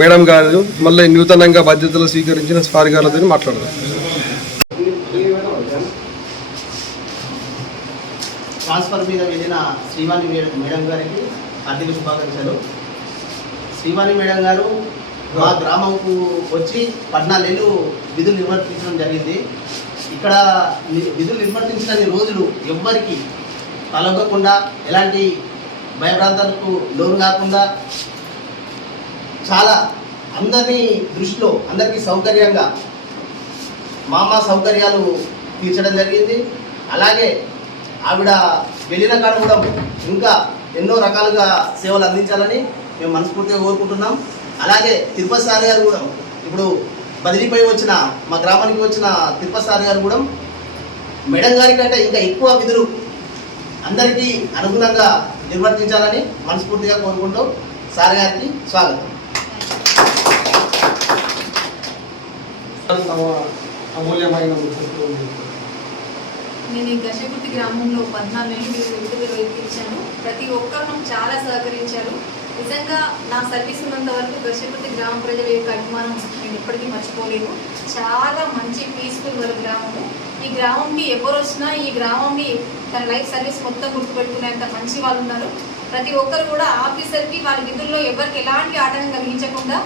Madam గారు మళ్ళీ నూతనంగా బాధ్యతలు స్వీకరించిన స్వారి గారితో మాట్లాడదాం. ట్రాన్స్ఫర్ మీద వెళ్ళిన శ్రీవాణి మేడం మేడం గారికి ఆర్థిక శుభాకాంక్షలు. శ్రీవాణి మేడం గారు మా గ్రామంకు వచ్చి పద్నాలుగేళ్ళు విధులు నిర్వర్తించడం జరిగింది. ఇక్కడ విధులు నిర్వర్తించిన రోజులు ఎవ్వరికి తలొగ్గకుండా ఎలాంటి భయప్రాంతాలకు లోను కాకుండా చాలా అందరినీ దృష్టిలో అందరికీ సౌకర్యంగా మామా సౌకర్యాలు తీర్చడం జరిగింది. అలాగే ఆవిడ వెళ్ళిన కాడ కూడా ఇంకా ఎన్నో రకాలుగా సేవలు అందించాలని మేము మనస్ఫూర్తిగా కోరుకుంటున్నాం. అలాగే తిరుపతి సార్ గారు కూడా ఇప్పుడు బదిలీపై వచ్చిన మా గ్రామానికి వచ్చిన తిరుపతి సార్ గారు కూడా మేడం గారి కంటే ఇంకా ఎక్కువ విధులు అందరికీ అనుగుణంగా నిర్వర్తించాలని మనస్ఫూర్తిగా కోరుకుంటూ సార్ గారికి స్వాగతం. అమూల్యమైన నేను ఈ గషగుర్తి గ్రామంలో పద్నాలుగు నెలలు విధులు నిర్వహించాను ప్రతి ఒక్కరు నాకు చాలా సహకరించారు. నిజంగా నా సర్వీస్ ఉన్నంత వరకు గషగుర్తి గ్రామ ప్రజల యొక్క అభిమానం నేను ఎప్పటికీ మర్చిపోలేను చాలా మంచి పీస్ఫుల్ గల గ్రామము. ఈ గ్రామంకి ఎవరు వచ్చినా ఈ గ్రామంని తన లైఫ్ సర్వీస్ మొత్తం గుర్తుపెట్టుకునేంత మంచి వాళ్ళు ఉన్నారు. ప్రతి ఒక్కరు కూడా ఆఫీసర్కి వాళ్ళ విధుల్లో ఎవరికి ఎలాంటి ఆటంకం కలిగించకుండా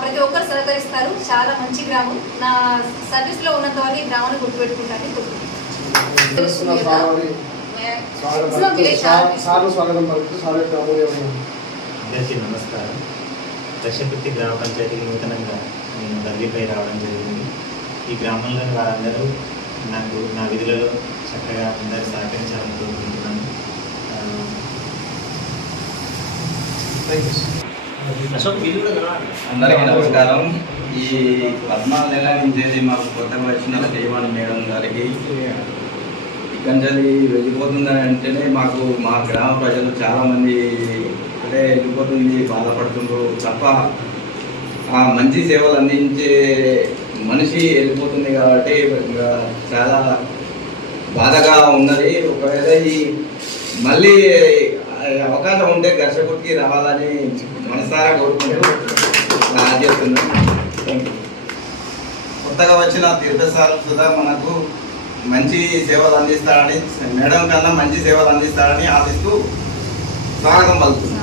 ప్రతి ఒక్కరు సహకరిస్తారు. చాలా మంచి గ్రామం. నా సర్వీస్లో ఉన్నంత వరకు ఈ గ్రామాన్ని గుర్తుపెట్టుకుంటాను అందరికీ నమస్కారం. దక్షపతి గ్రామ పంచాయతీకి నూతనంగా నేను బదిలీపై రావడం జరిగింది. ఈ గ్రామంలోని వారందరూ నాకు నా విధులలో చక్కగా అందరూ సహకరించాలని కోరుకుంటున్నాను. అందరికీ నమస్కారం. ఈ పద్నాలుగు నెలల నుంచి మాకు కొత్తగా వచ్చిన దేవాణి మేడం గారికి ఇక్కడి నుంచి వెళ్ళిపోతుందని అంటేనే మాకు మా గ్రామ ప్రజలు చాలామంది అంటే వెళ్ళిపోతుంది బాధపడుతుండ్రు. తప్ప ఆ మంచి సేవలు అందించే మనిషి వెళ్ళిపోతుంది కాబట్టి ఇంకా చాలా బాధగా ఉన్నది. ఒకవేళ ఈ మళ్ళీ అవకాశం ఉంటే దర్శకుడికి రావాలని మనసారా కోరుకుంటూ కొత్తగా వచ్చిన తీర్థసార్ సుధా మనకు మంచి సేవలు అందిస్తారని మేడం కన్నా మంచి సేవలు అందిస్తారని ఆశిస్తూ స్వాగతం పలుకుతున్నాను.